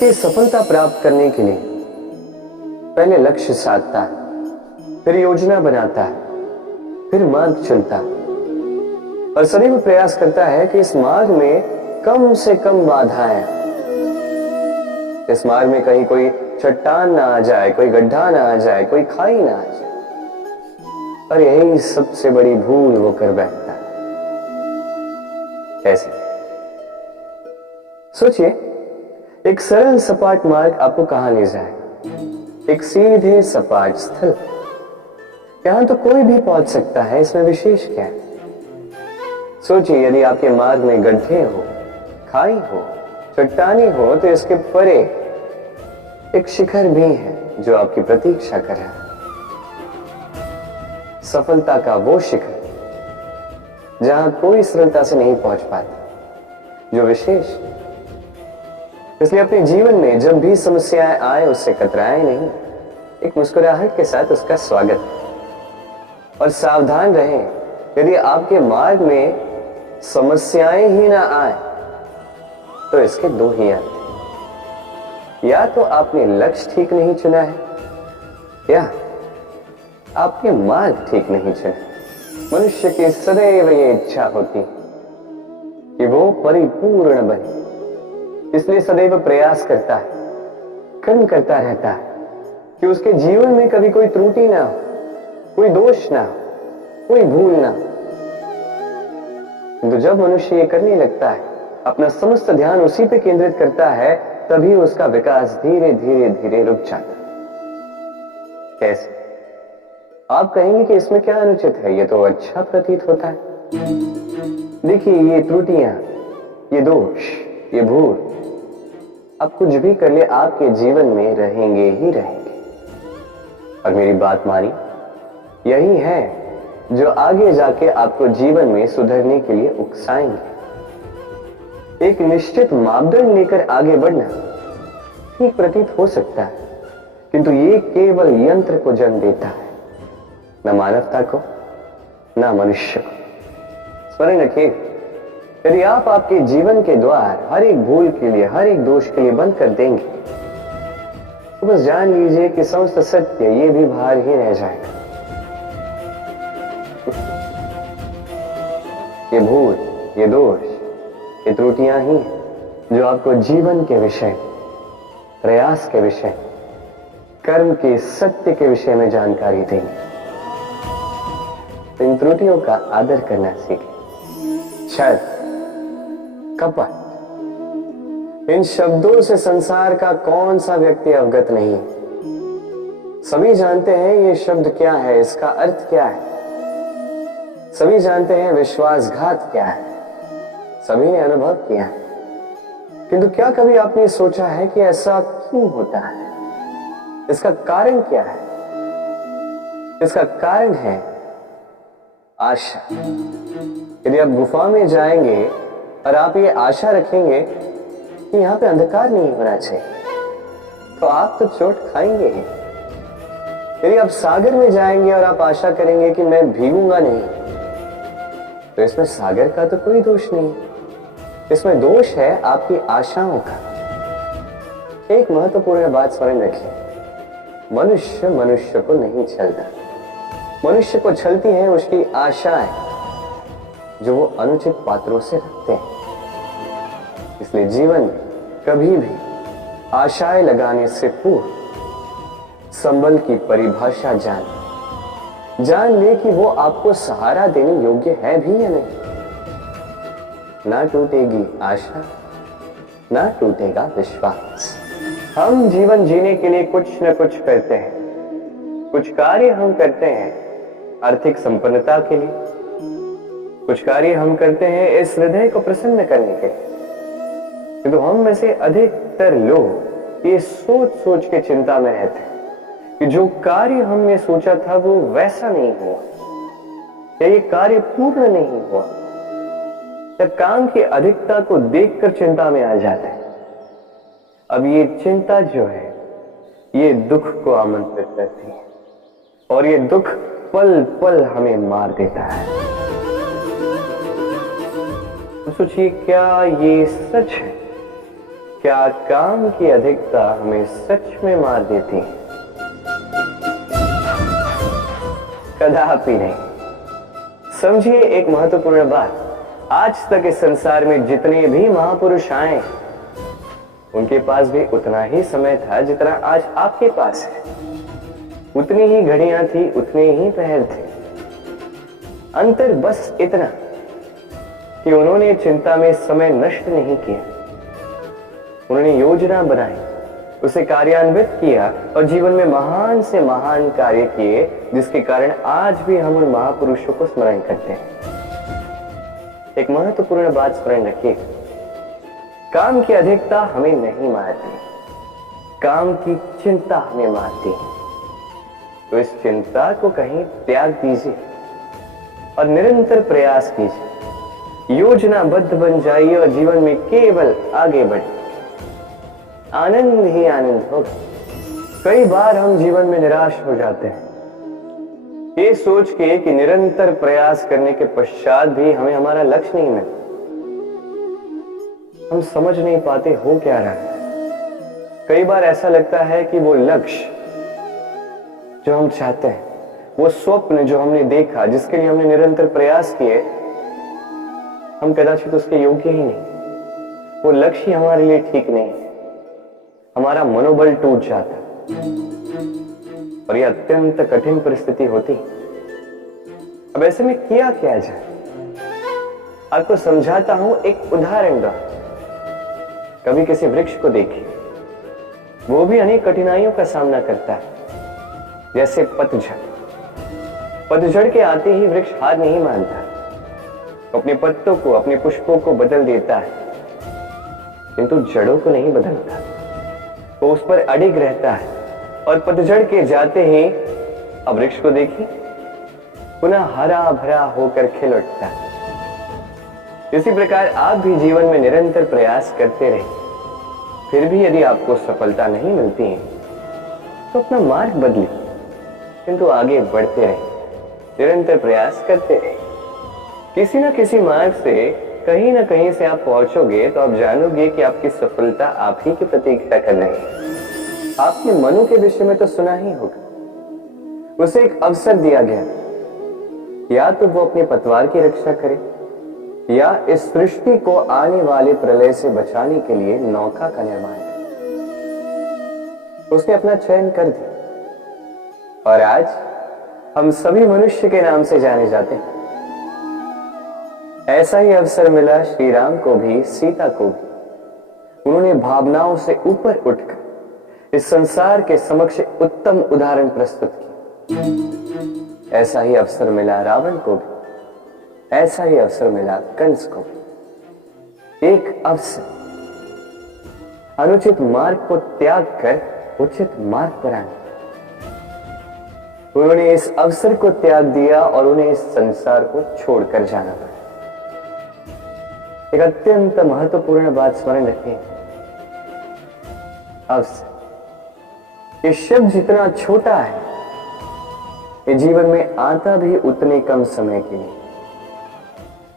व्यक्ति सफलता प्राप्त करने के लिए पहले लक्ष्य साधता है, फिर योजना बनाता है, फिर मार्ग चुनता है और सदैव प्रयास करता है कि इस मार्ग में कम से कम बाधाएं, इस मार्ग में कहीं कोई चट्टान ना आ जाए, कोई गड्ढा ना आ जाए, कोई खाई ना आ जाए। और यही सबसे बड़ी भूल वो कर बैठता है। कैसे? सोचिए, एक सरल सपाट मार्ग आपको कहां ले जाएगा? एक सीधे सपाट स्थल। यहां तो कोई भी पहुंच सकता है, इसमें विशेष क्या है? सोचिए, यदि आपके मार्ग में गड्ढे हो, खाई हो, चट्टानी हो, तो इसके परे एक शिखर भी है जो आपकी प्रतीक्षा कर रहा है। सफलता का वो शिखर जहां कोई सरलता से नहीं पहुंच पाता, जो विशेष। इसलिए अपने जीवन में जब भी समस्याएं आए उससे कतराएं नहीं, एक मुस्कुराहट के साथ उसका स्वागत करें। और सावधान रहें, यदि आपके मार्ग में समस्याएं ही ना आए तो इसके दो ही अंत हैं। या तो आपने लक्ष्य ठीक नहीं चुना है, या आपने मार्ग ठीक नहीं चुना। मनुष्य की सदैव ये इच्छा होती कि वो परिपूर्ण बने, इसलिए सदैव प्रयास करता है, कर्म करता रहता है कि उसके जीवन में कभी कोई त्रुटि ना हो, कोई दोष ना हो, कोई भूल ना हो। तो जब मनुष्य ये करने लगता है, अपना समस्त ध्यान उसी पे केंद्रित करता है, तभी उसका विकास धीरे धीरे धीरे रुक जाता है। कैसे? आप कहेंगे कि इसमें क्या अनुचित है, ये तो अच्छा प्रतीत होता है। देखिए, ये त्रुटियां, ये दोष, ये भूल, अब कुछ भी कर ले आपके जीवन में रहेंगे ही रहेंगे। और मेरी बात मानी, यही है जो आगे जाके आपको जीवन में सुधरने के लिए उकसाएंगे। एक निश्चित मापदंड लेकर आगे बढ़ना ठीक प्रतीत हो सकता है, किंतु ये केवल यंत्र को जन्म देता है, न मानवता को, न मनुष्य को। स्मरण रखिए, यदि आप आपके जीवन के द्वार हर एक भूल के लिए, हर एक दोष के लिए बंद कर देंगे, तो बस जान लीजिए कि समस्त सत्य ये भी बाहर ही रह जाएगा। ये भूल, ये दोष, ये त्रुटियां ही हैं जो आपको जीवन के विषय, प्रयास के विषय, कर्म के सत्य के विषय में जानकारी देंगे। इन त्रुटियों का आदर करना सीखें। छल, कपट, इन शब्दों से संसार का कौन सा व्यक्ति अवगत नहीं? सभी जानते हैं ये शब्द क्या है, इसका अर्थ क्या है। सभी जानते हैं विश्वासघात क्या है, सभी ने अनुभव किया है। किंतु क्या कभी आपने सोचा है कि ऐसा क्यों होता है? इसका कारण क्या है? इसका कारण है आशा। यदि आप गुफा में जाएंगे और आप ये आशा रखेंगे कि यहां पे अंधकार नहीं होना चाहिए, तो आप तो चोट खाएंगे ही। यदि आप सागर में जाएंगे और आप आशा करेंगे कि मैं भीगूंगा नहीं, तो इसमें सागर का तो कोई दोष नहीं, इसमें दोष है आपकी आशाओं का। एक महत्वपूर्ण बात स्मरण रखिए, मनुष्य मनुष्य को नहीं छलता, मनुष्य को छलती है उसकी आशाएं जो वो अनुचित पात्रों से रखते हैं। इसलिए जीवन में कभी भी आशाएं लगाने से पूर्व संबल की परिभाषा जान ले कि वो आपको सहारा देने योग्य है भी या नहीं। ना टूटेगी आशा, ना टूटेगा विश्वास। हम जीवन जीने के लिए कुछ न कुछ करते हैं, कुछ कार्य हम करते हैं आर्थिक संपन्नता के लिए, कुछ कार्य हम करते हैं इस हृदय को प्रसन्न करने के लिए। किंतु हम में से अधिकतर लोग ये सोच सोच के चिंता में रहते हैं कि जो कार्य हमने सोचा था वो वैसा नहीं हुआ, या ये कार्य पूर्ण नहीं हुआ, या काम की अधिकता को देखकर चिंता में आ जाते हैं। अब ये चिंता जो है ये दुख को आमंत्रित करती है, और ये दुख पल पल हमें मार देता है। तो सोचिए, क्या ये सच है क्या काम की अधिकता हमें सच में मार देती है? कदापि नहीं। समझिए एक महत्वपूर्ण बात, आज तक इस संसार में जितने भी महापुरुष आए उनके पास भी उतना ही समय था जितना आज आपके पास है। उतनी ही घड़ियां थी, उतने ही पहर थे। अंतर बस इतना कि उन्होंने चिंता में समय नष्ट नहीं किया, उन्होंने योजना बनाई, उसे कार्यान्वित किया और जीवन में महान से महान कार्य किए, जिसके कारण आज भी हम उन महापुरुषों को स्मरण करते हैं। एक महत्वपूर्ण बात स्मरण रखिए, काम की अधिकता हमें नहीं मारती, काम की चिंता हमें मारती है। तो इस चिंता को कहीं त्याग दीजिए और निरंतर प्रयास कीजिए, योजनाबद्ध बन जाइए और जीवन में केवल आगे बढ़िए। आनंद ही आनंद होगा। कई बार हम जीवन में निराश हो जाते हैं, ये सोच के कि निरंतर प्रयास करने के पश्चात भी हमें हमारा लक्ष्य नहीं मिलता। हम समझ नहीं पाते हो क्या रहा है। कई बार ऐसा लगता है कि वो लक्ष्य जो हम चाहते हैं, वो स्वप्न जो हमने देखा, जिसके लिए हमने निरंतर प्रयास किए, हम कदाचित उसके योग्य ही नहीं। वो लक्ष्य हमारे लिए ठीक नहीं, हमारा मनोबल टूट जाता और यह अत्यंत कठिन परिस्थिति होती। अब ऐसे में किया क्या जाए, आपको समझाता हूं एक उदाहरण का। कभी किसी वृक्ष को देखिए, वो भी अनेक कठिनाइयों का सामना करता है, जैसे पतझड़। पतझड़ के आते ही वृक्ष हार नहीं मानता, अपने पत्तों को, अपने पुष्पों को बदल देता है, किंतु जड़ों को नहीं बदलता। वो उस पर अडिग रहता है और पतझड़ के जाते ही अब वृक्ष को देखिए, पुनः हरा भरा होकर खिल उठता है। इसी प्रकार आप भी जीवन में निरंतर प्रयास करते रहे, फिर भी यदि आपको सफलता नहीं मिलती है तो अपना मार्ग बदलिए, किंतु आगे बढ़ते रहे, निरंतर प्रयास करते रहे। किसी ना किसी मार्ग से, कहीं ना कहीं से आप पहुंचोगे तो आप जानोगे कि आपकी सफलता आप ही की प्रतीक्षा कर रही है। आपने मनु के विषय में तो सुना ही होगा, उसे एक अवसर दिया गया, या तो वो अपने पतवार की रक्षा करे या इस सृष्टि को आने वाले प्रलय से बचाने के लिए नौका का निर्माण करे। उसने अपना चयन कर दिया और आज हम सभी मनुष्य के नाम से जाने जाते हैं। ऐसा ही अवसर मिला श्री राम को भी, सीता को भी। उन्होंने भावनाओं से ऊपर उठकर इस संसार के समक्ष उत्तम उदाहरण प्रस्तुत किया। ऐसा ही अवसर मिला रावण को भी, ऐसा ही अवसर मिला कंस को भी। एक अवसर, अनुचित मार्ग को त्याग कर उचित मार्ग पर आने। उन्होंने इस अवसर को त्याग दिया और उन्हें इस संसार को छोड़कर जाना पड़ा। एक अत्यंत महत्वपूर्ण बात स्मरण रखें, अवसर। ये शब्द जितना छोटा है, ये जीवन में आता भी उतने कम समय के लिए।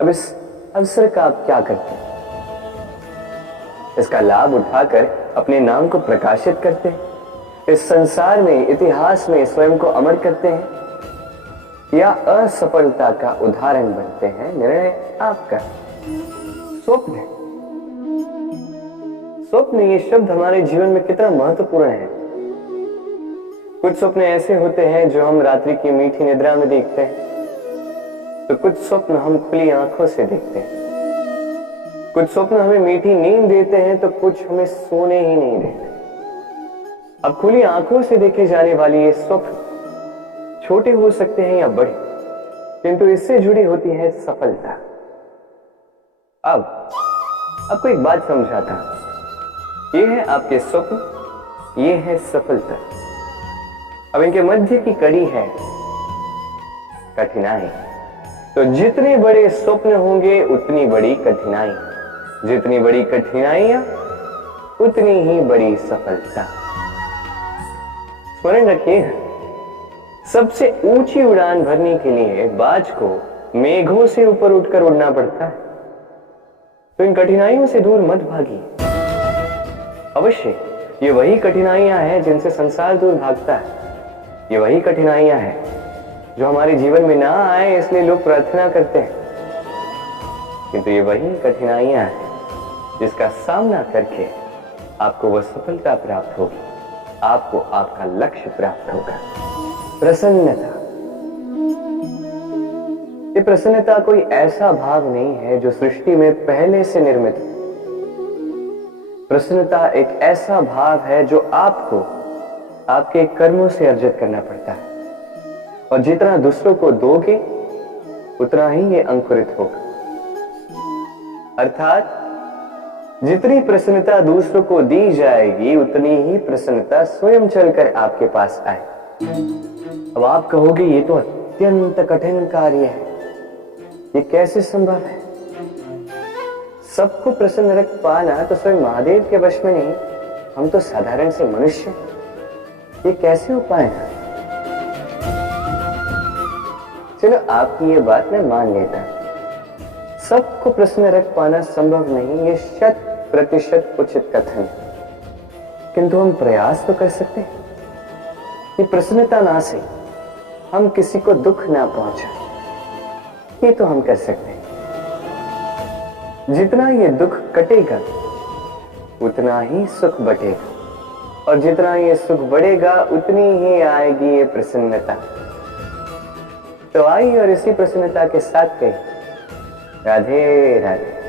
अब इस अवसर का आप क्या करते हैं? इसका लाभ उठाकर अपने नाम को प्रकाशित करते हैं, इस संसार में, इतिहास में स्वयं को अमर करते हैं, या असफलता का उदाहरण बनते हैं? निर्णय आपका। स्वप्न, स्वप्न ये शब्द हमारे जीवन में कितना महत्वपूर्ण है। कुछ स्वप्न ऐसे होते हैं जो हम रात्रि की मीठी निद्रा में देखते हैं, तो कुछ स्वप्न हम खुली आंखों से देखते हैं। कुछ स्वप्न हमें मीठी नींद देते हैं तो कुछ हमें सोने ही नहीं देते। अब खुली आंखों से देखे जाने वाली ये स्वप्न छोटे हो सकते हैं या बड़े, किंतु इससे जुड़ी होती है सफलता। अब आपको एक बात समझाता हूं, ये है आपके स्वप्न, ये है सफलता। अब इनके मध्य की कड़ी है कठिनाई। तो जितने बड़े स्वप्न होंगे उतनी बड़ी कठिनाई, जितनी बड़ी कठिनाइयां उतनी ही बड़ी सफलता। स्मरण रखिए, सबसे ऊंची उड़ान भरने के लिए बाज को मेघों से ऊपर उठकर उड़ना पड़ता है। तो इन कठिनाइयों से दूर मत भागिए, अवश्य ये वही कठिनाइयां हैं जिनसे संसार दूर भागता है। ये वही कठिनाइयां हैं जो हमारे जीवन में ना आए इसलिए लोग प्रार्थना करते हैं, किंतु ये वही कठिनाइयां हैं जिसका सामना करके आपको वह सफलता प्राप्त होगी, आपको आपका लक्ष्य प्राप्त होगा। प्रसन्नता, ये प्रसन्नता कोई ऐसा भाव नहीं है जो सृष्टि में पहले से निर्मित है। प्रसन्नता एक ऐसा भाव है जो आपको आपके कर्मों से अर्जित करना पड़ता है, और जितना दूसरों को दोगे उतना ही ये अंकुरित होगा। अर्थात जितनी प्रसन्नता दूसरों को दी जाएगी उतनी ही प्रसन्नता स्वयं चलकर आपके पास आए। अब आप कहोगे ये तो अत्यंत कठिन कार्य है, ये कैसे संभव है? सबको प्रसन्न रख पाना तो स्वयं महादेव के वश में नहीं, हम तो साधारण से मनुष्य, ये कैसे हो पाएगा? चलो आपकी ये बात मैं मान लेता, सबको प्रसन्न रख पाना संभव नहीं, ये 100% उचित कथन है, किंतु हम प्रयास तो कर सकते हैं कि प्रसन्नता ना से हम किसी को दुख ना पहुंचाएं। ये तो हम कर सकते हैं। जितना ये दुख कटेगा उतना ही सुख बढ़ेगा, और जितना ये सुख बढ़ेगा उतनी ही आएगी ये प्रसन्नता। तो आइए और इसी प्रसन्नता के साथ कहिए राधे राधे।